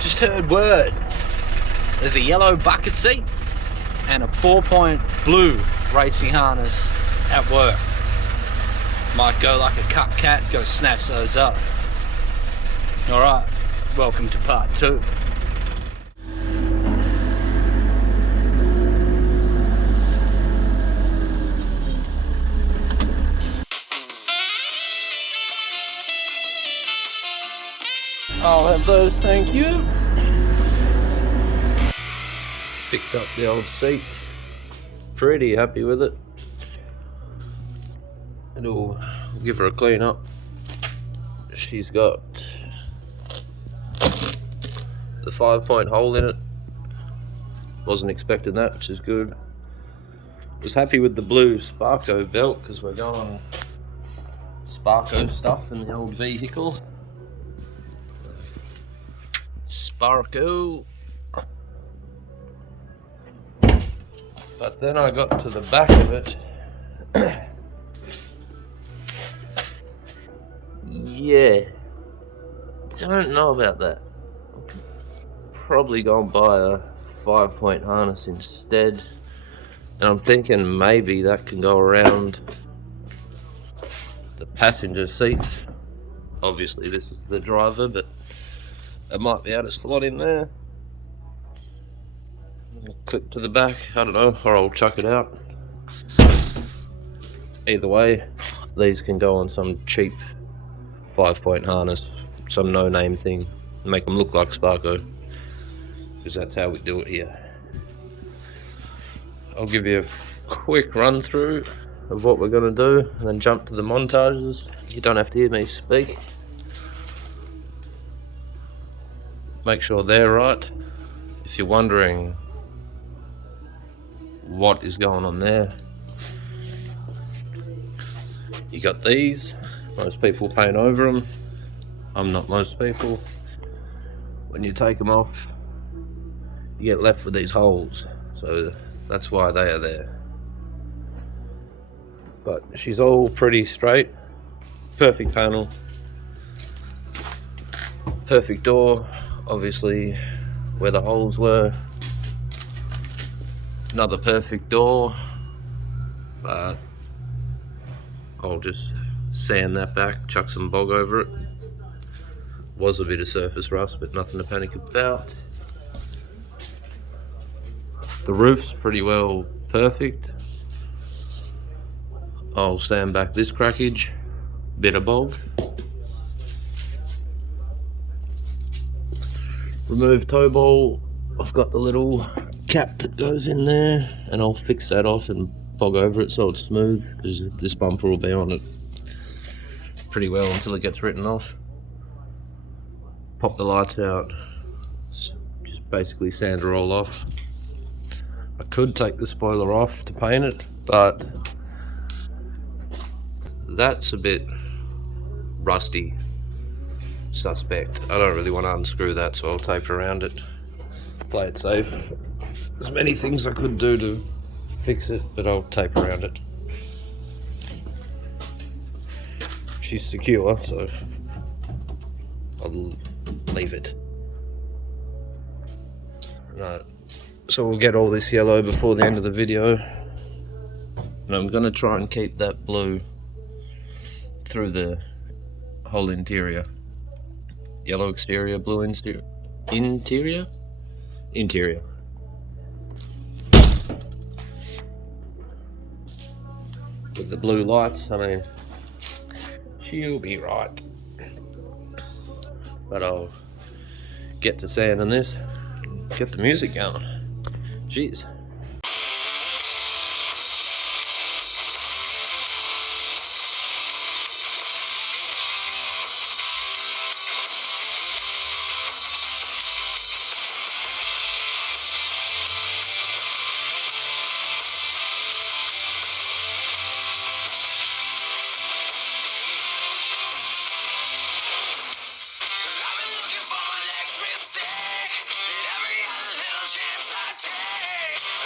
Just heard word. There's a yellow bucket seat and a 4-point blue racing harness at work. Might go like a cup cat, go snatch those up. Alright, welcome to part 2. I'll have those, thank you. Picked up the old seat. Pretty happy with it. It'll give her a clean up. She's got the 5-point hole in it. Wasn't expecting that, which is good. Was happy with the blue Sparko belt because we're going Sparko stuff in the old vehicle. Sparko. But then I got to the back of it. Yeah, don't know about that. Probably go and buy a 5-point harness instead. And I'm thinking maybe that can go around the passenger seat. Obviously this is the driver, but it might be able to slot in there. Clip to the back, I don't know, or I'll chuck it out. Either way, these can go on some cheap 5-point harness, some no-name thing, make them look like Sparko, because that's how we do it here. I'll give you a quick run through of what we're going to do and then jump to the montages. You don't have to hear me speak. Make sure they're right. If you're wondering what is going on there, you got these. Most people paint over them. I'm not most people. When you take them off, you get left with these holes, so that's why they are there. But she's all pretty straight. Perfect panel. Perfect door. Obviously where the holes were. Another perfect door. But I'll just sand that back, chuck some bog over it. Was a bit of surface rust, but nothing to panic about. The roof's pretty well perfect. I'll sand back this crackage, bit of bog. Remove toe bowl. I've got the little cap that goes in there, and I'll fix that off and bog over it so it's smooth, because this bumper will be on it pretty well until it gets written off. Pop the lights out, just basically sand her all off. I could take the spoiler off to paint it, but that's a bit rusty, suspect. I don't really want to unscrew that, so I'll tape around it, play it safe. There's many things I could do to fix it, but I'll tape around it. She's secure, so I'll leave it. Right, so we'll get all this yellow before the end of the video, and I'm going to try and keep that blue through the whole interior. Yellow exterior, blue interior. Interior. With the blue lights, I mean, she'll be right. But I'll get to sanding this, get the music going. Jeez. Looking for my next mistake. And every other little chance I take.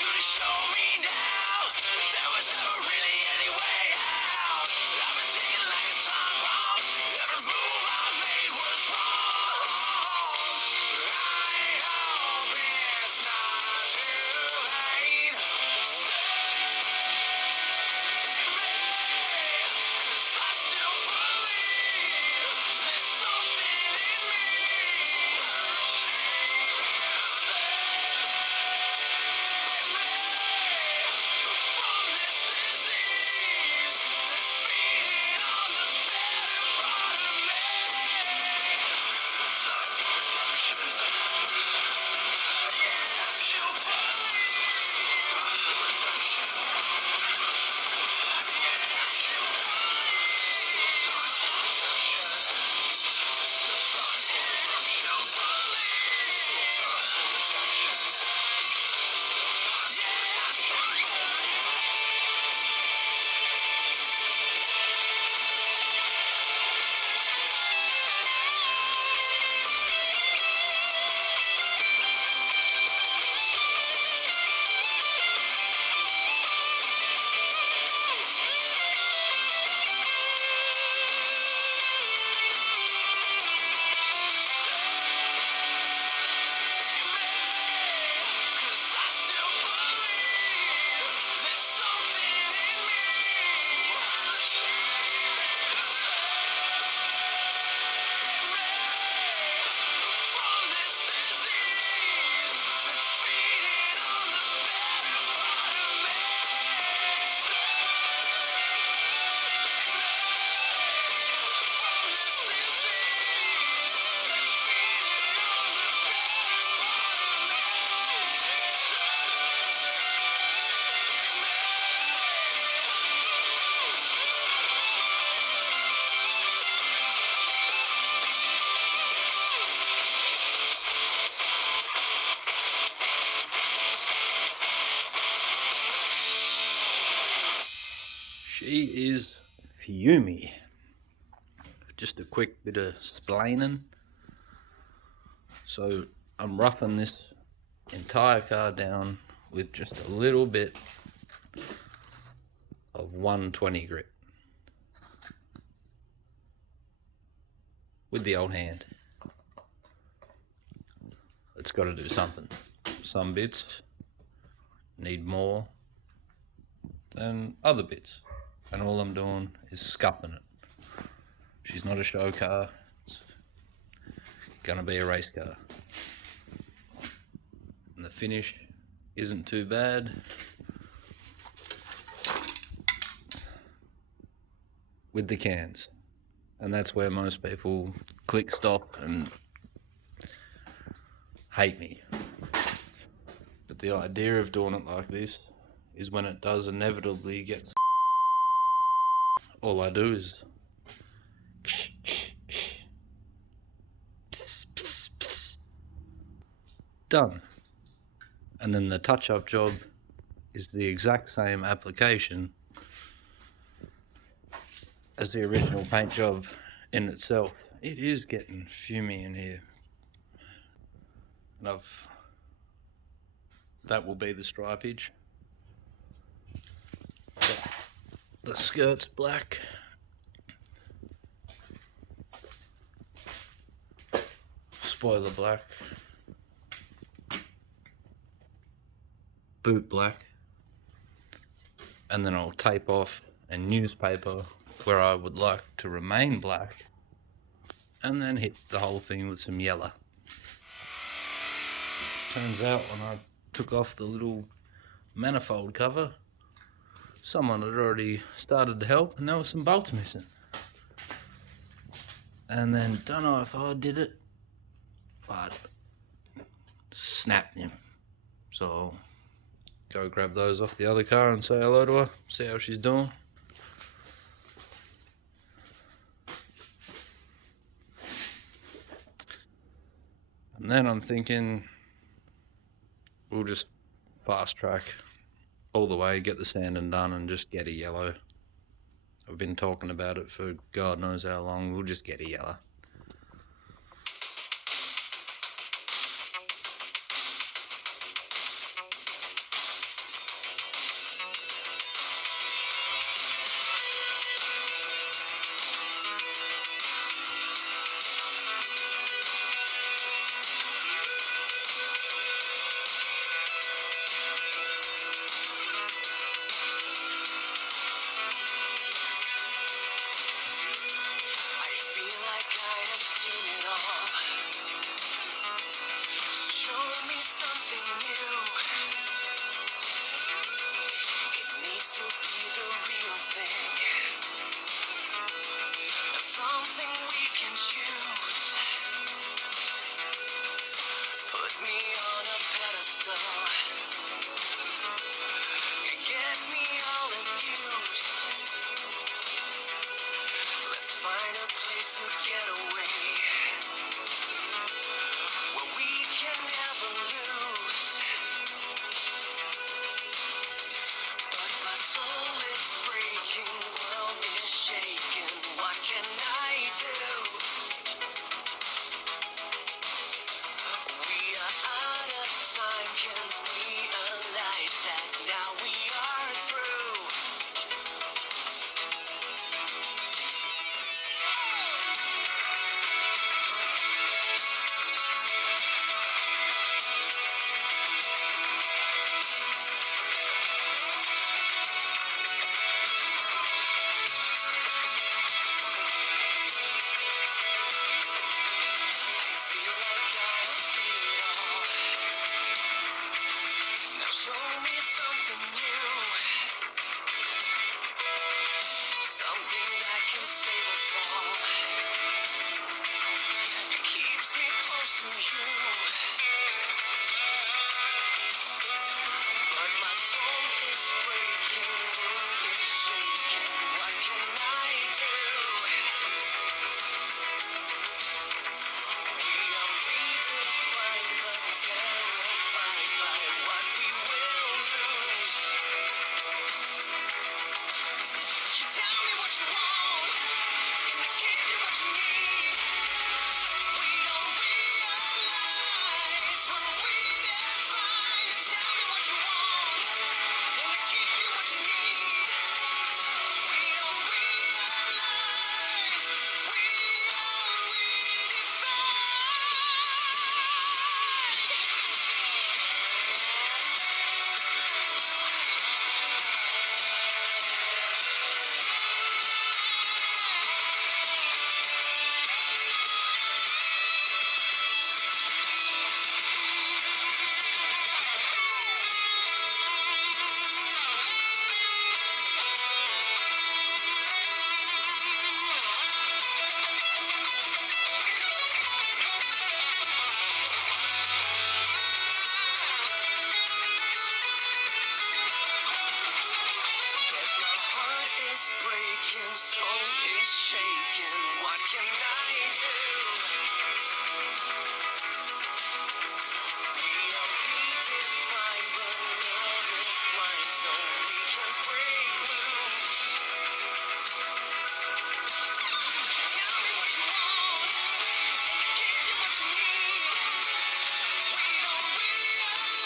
you to show me now if there was ever really any way out. I've been ticking like a time bomb. Every move I made was wrong. I hope it's not too late. Save me, 'cause I still believe there's something in me. From this disease that's feeding on the better part of me. Still time for redemption. Yeah, I still believe. Still time for redemption. Still time for redemption. Still time for redemption. Still time for redemption. Still time for redemption. Yeah, I still She is fumey. Just a quick bit of splaining. So I'm roughing this entire car down with just a little bit of 120 grit with the old hand. It's got to do something. Some bits need more than other bits, and all I'm doing is scuffing it. She's not a show car, it's gonna be a race car. And the finish isn't too bad. With the cans. And that's where most people click stop and hate me. But the idea of doing it like this is when it does inevitably get, all I do is done. And then the touch-up job is the exact same application as the original paint job in itself. It is getting fumey in here. And that will be the stripage. The skirt's black. Spoiler black. Boot black. And then I'll tape off a newspaper where I would like to remain black, and then hit the whole thing with some yellow. Turns out when I took off the little manifold cover, someone had already started to help and there were some bolts missing. And then, don't know if I did it, but snapped him. So go grab those off the other car and say hello to her, see how she's doing. And then I'm thinking we'll just fast track all the way, get the sanding done and just get a yellow. I've been talking about it for God knows how long. We'll just get a yellow. soul is shaking. What can I do? We are redefined, but love is blind, so we can break loose. Tell me what you want, and I give you what you need. We don't realize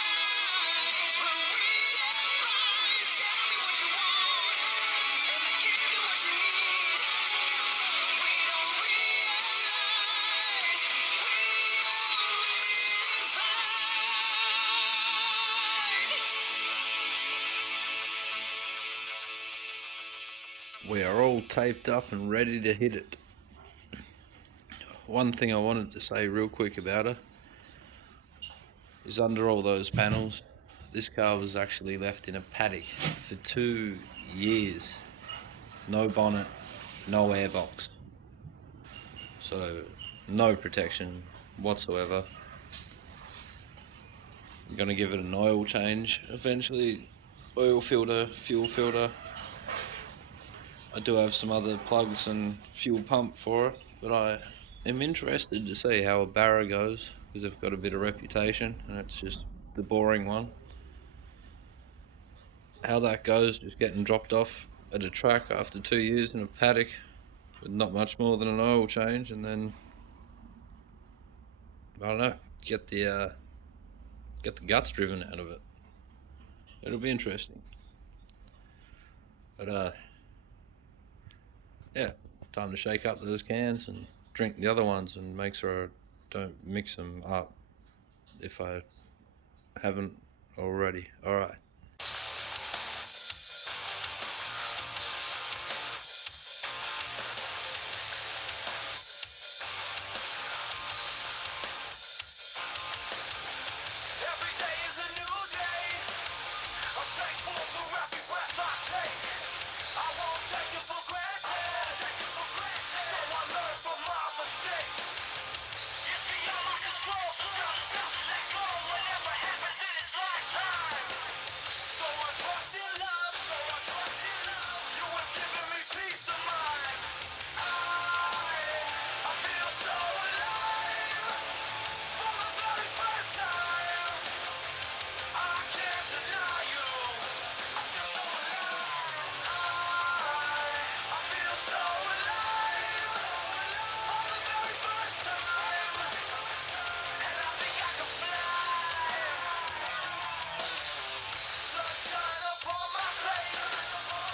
we're redefined. Tell me what you want, and I give you what you need. We don't realize we are redefined. We are all taped up and ready to hit it. One thing I wanted to say real quick about her is under all those panels, this car was actually left in a paddock for 2 years. No bonnet, no airbox. So no protection whatsoever. I'm gonna give it an oil change eventually. Oil filter, fuel filter. I do have some other plugs and fuel pump for it, but I am interested to see how a Barra goes, because they've got a bit of reputation and it's just the boring one. How that goes, just getting dropped off at a track after 2 years in a paddock with not much more than an oil change, and then I don't know, get the guts driven out of it. It'll be interesting. But yeah, time to shake up those cans and drink the other ones and make sure I don't mix them up if I haven't already. Alright. Every day is a new day. I'm thankful for every breath I take. I won't take it for granted. So I learn from my mistakes. It's beyond my control, so just let go. Whatever happens in its lifetime. So I trust in love. You have given me peace of mind. I feel so alive for the very first time. I can't deny you. I feel so alive. I feel so alive for the very first time. And I think I can fly. Sunshine upon my face.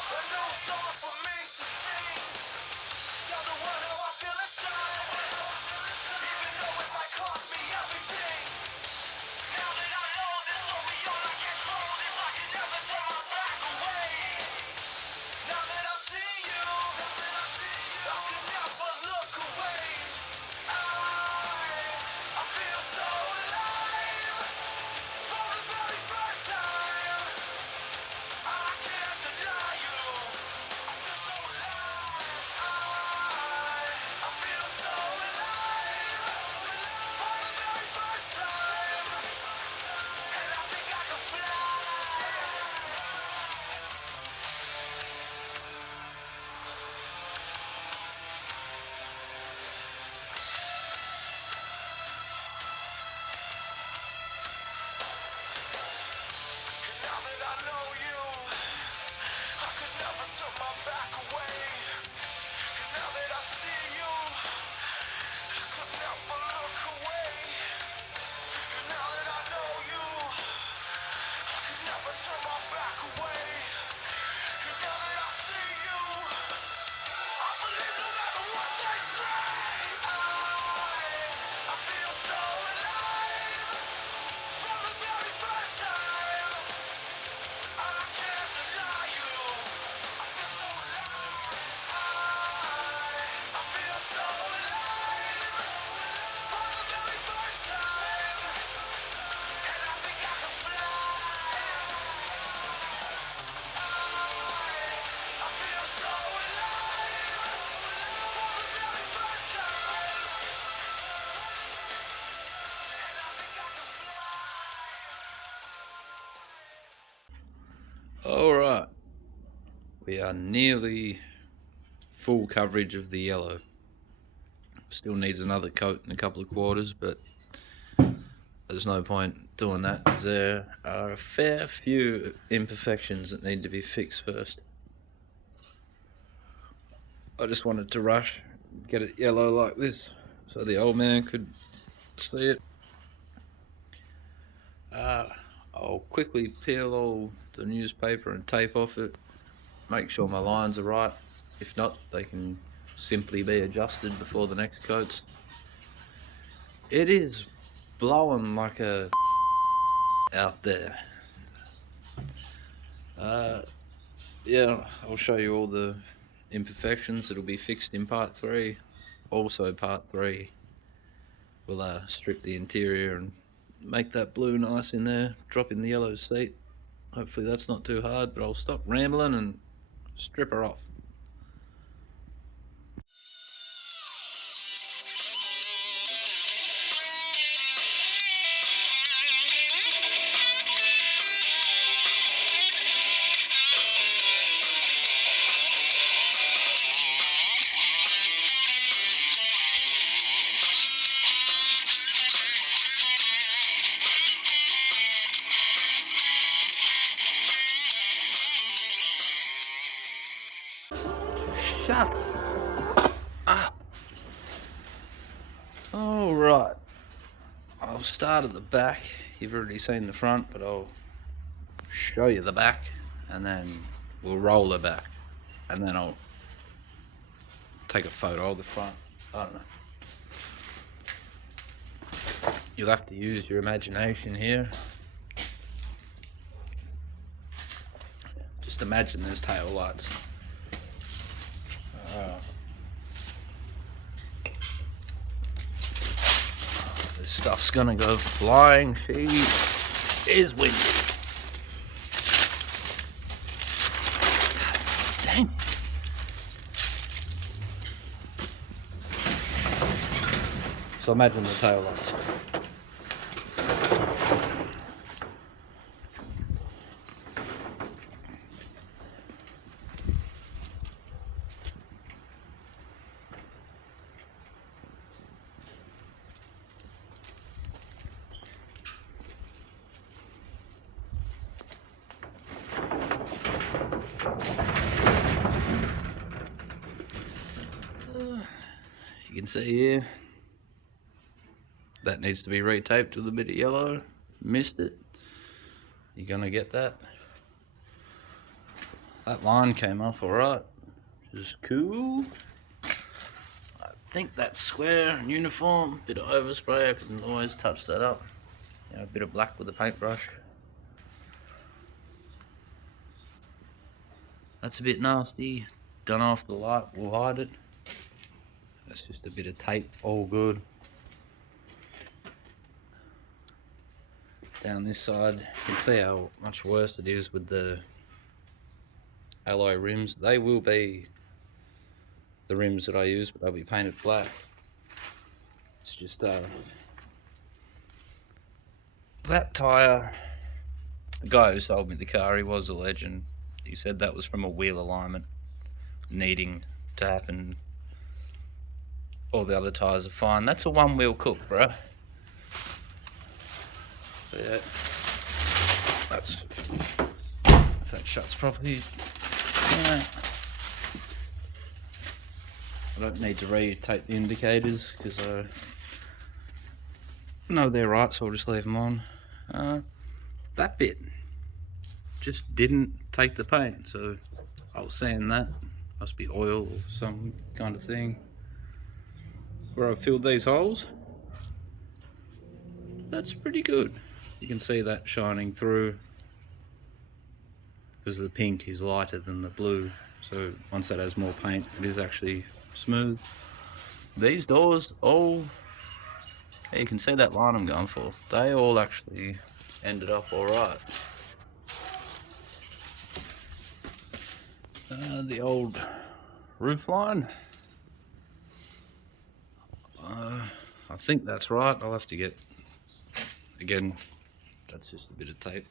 A new song for me to sing. Tell the world how I feel inside. Even though it might cost me everything. Now that I know this will be all I control, this I can never turn my back away. Now that I see you, I can never look away. I feel so alive for the very first time. I can't deny you. I feel so alive. I feel so alive for the very first time. And I think I can fly. And now that I know you, I could never turn my back away. And now that I see you, I could never look away. And now that I know you, I could never turn my back away. And now that I see you, I believe no matter what they say. I feel so alive for the very first time. I can't deny you. I feel so alive. I feel so alive for the very first time. And I think I can fly. I feel so alive for the very first time. And I think I can fly. Alright. We are nearly full coverage of the yellow. Still needs another coat in a couple of quarters, but there's no point doing that because there are a fair few imperfections that need to be fixed first. I just wanted to rush, get it yellow like this so the old man could see it. I'll quickly peel all the newspaper and tape off it, make sure my lines are right. If not, they can simply be adjusted before the next coats. It is blowing like a out there. Yeah, I'll show you all the imperfections that'll be fixed in part 3. Also part 3 we'll strip the interior and make that blue nice in there, drop in the yellow seat. Hopefully that's not too hard, but I'll stop rambling and strip her off. Shut up. Alright. I'll start at the back. You've already seen the front, but I'll show you the back and then we'll roll her back. And then I'll take a photo of the front. I don't know. You'll have to use your imagination here. Just imagine there's tail lights. This stuff's gonna go flying. She is windy. Dang it. So imagine the tail lights. You can see here, that needs to be retaped with a bit of yellow. Missed it. You're gonna get that. That line came off alright, which is cool. I think that's square and uniform. Bit of overspray, I can always touch that up. You know, a bit of black with a paintbrush. That's a bit nasty. Done off the light, we'll hide it. That's just a bit of tape, all good. Down this side, you can see how much worse it is with the alloy rims. They will be the rims that I use, but they'll be painted black. It's just that tyre, the guy who sold me the car, he was a legend. He said that was from a wheel alignment needing to happen. All the other tyres are fine. That's a one wheel cook, bro. So yeah, that's, if that shuts properly. Yeah. I don't need to re-tape the indicators because I know they're right, so I'll just leave them on. That bit just didn't take the paint, so I was saying that must be oil or some kind of thing. Where I filled these holes, that's pretty good. You can see that shining through because the pink is lighter than the blue, so once that has more paint it is actually smooth. These doors all, you can see that line I'm going for, they all actually ended up alright. The old roof line, I think that's right. I'll have to get, again, that's just a bit of tape.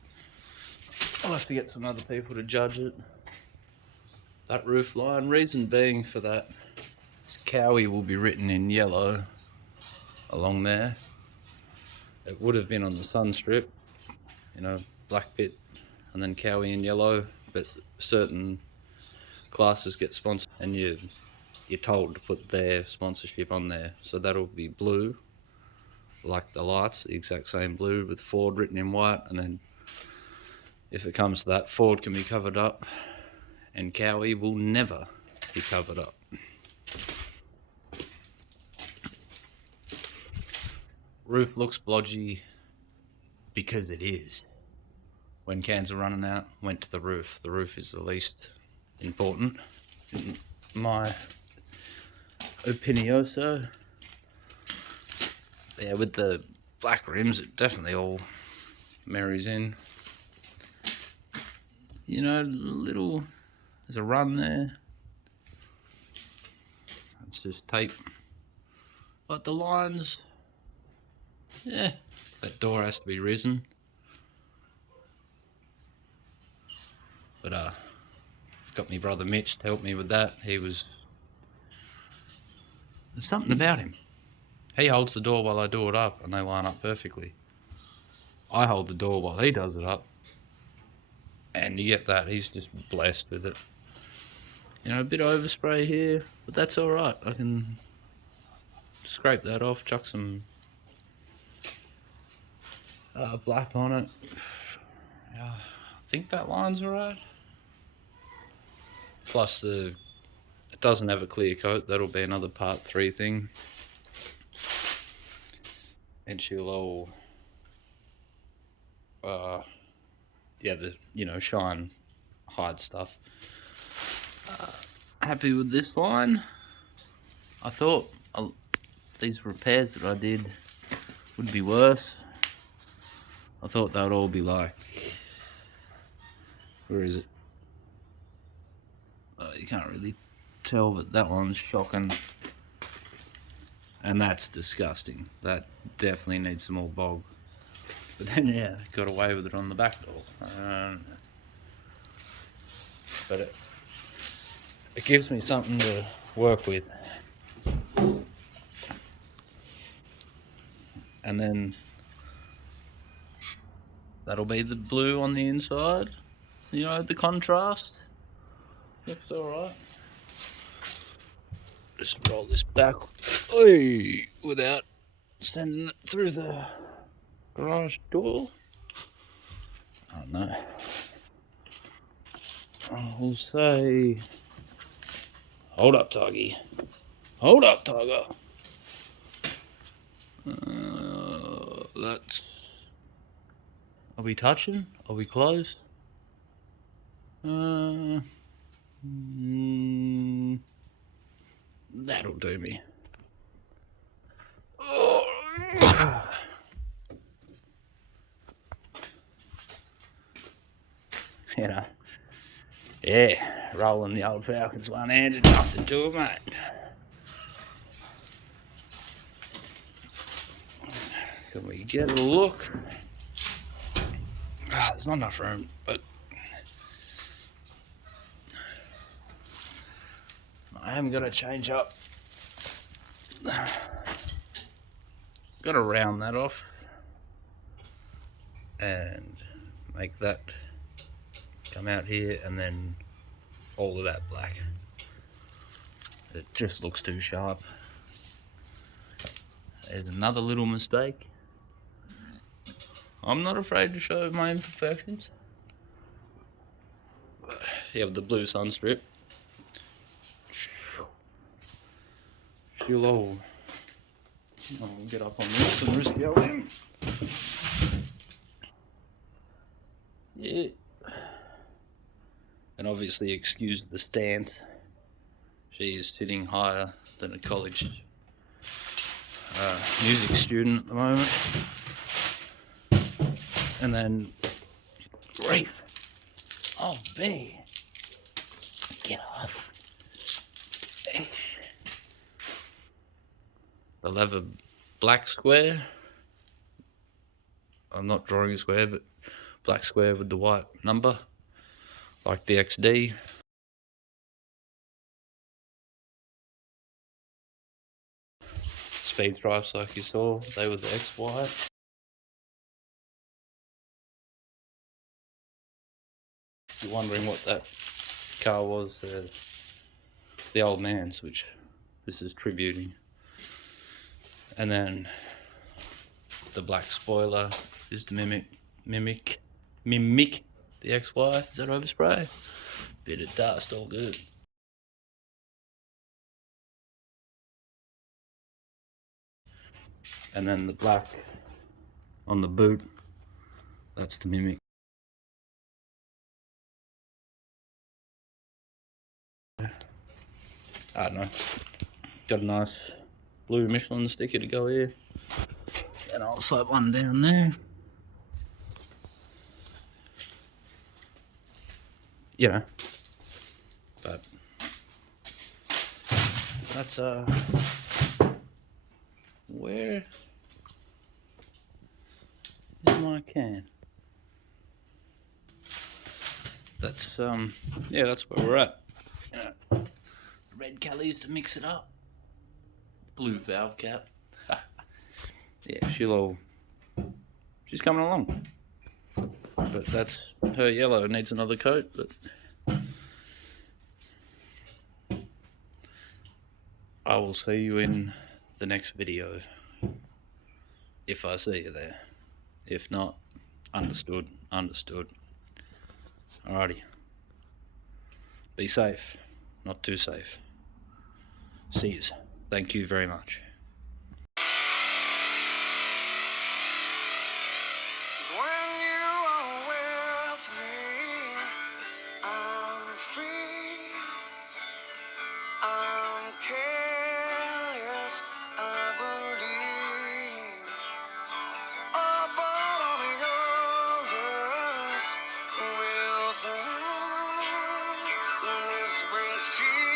I'll have to get some other people to judge it. that roof line. Reason being for that is Cowie will be written in yellow along there. It would have been on the sun strip, you know, black bit and then Cowie in yellow, but certain classes get sponsored and you're told to put their sponsorship on there. So that'll be blue, like the lights, the exact same blue with Ford written in white, and then if it comes to that, Ford can be covered up and Cowie will never be covered up. Roof looks blodgy because it is. When cans are running out, went to the roof. The roof is the least important, in my opinioso. Yeah, with the black rims, it definitely all marries in. You know, there's a run there. It's just tape. But the lines, yeah, that door has to be risen. But I've got my brother Mitch to help me with that. There's something about him. He holds the door while I do it up and they line up perfectly. I hold the door while he does it up. And you get that, he's just blessed with it. You know, a bit of overspray here, but that's alright. I can scrape that off, chuck some black on it. I think that line's alright. Plus it doesn't have a clear coat, that'll be another part 3 thing. And she'll all shine, hide stuff. Happy with this line. I thought these repairs that I did would be worse. I thought they would all be like, where is it? You can't really tell, but that one's shocking. And that's disgusting. That definitely needs some more bog. But then, yeah, got away with it on the back door. But it gives me something to work with. And then that'll be the blue on the inside. You know, the contrast. Looks alright. Just roll this back without sending it through the garage door. I don't know. I'll say, hold up, Tuggy. Hold up, Tugger. That's. Are we touching? Are we close? That'll do me. You know, yeah, rolling the old Falcons one-handed, nothing to it, mate. Can we get a look? There's not enough room, but I am gonna change up. Gotta round that off and make that come out here, and then all of that black. It just looks too sharp. There's another little mistake. I'm not afraid to show my imperfections. You have the blue sun strip. She'll all get up on this and risk going. Yeah. And obviously excuse the stance. She is sitting higher than a college music student at the moment. And then, grief. Oh, B. Get off. They'll have a black square. I'm not drawing a square, but black square with the white number, like the XD. speed stripes like you saw. They were the XY. If you're wondering what that car was, the old man's, which this is tributing. And then the black spoiler is to mimic the XY. Is that overspray? Bit of dust, all good. And then the black on the boot, that's to mimic. I don't know. Got a nice blue Michelin sticker to go here. And I'll slap one down there. You know. But that's where is my can? That's yeah, that's where we're at. Red Kellys to mix it up. Blue valve cap. Yeah, she's coming along. But that's her yellow. Needs another coat, but I will see you in the next video. If I see you there. If not, understood. Alrighty. Be safe. Not too safe. See yous. Thank you very much. When you are with me, I'm free. I'm careless, I believe. But all the others will fly. This brings tears.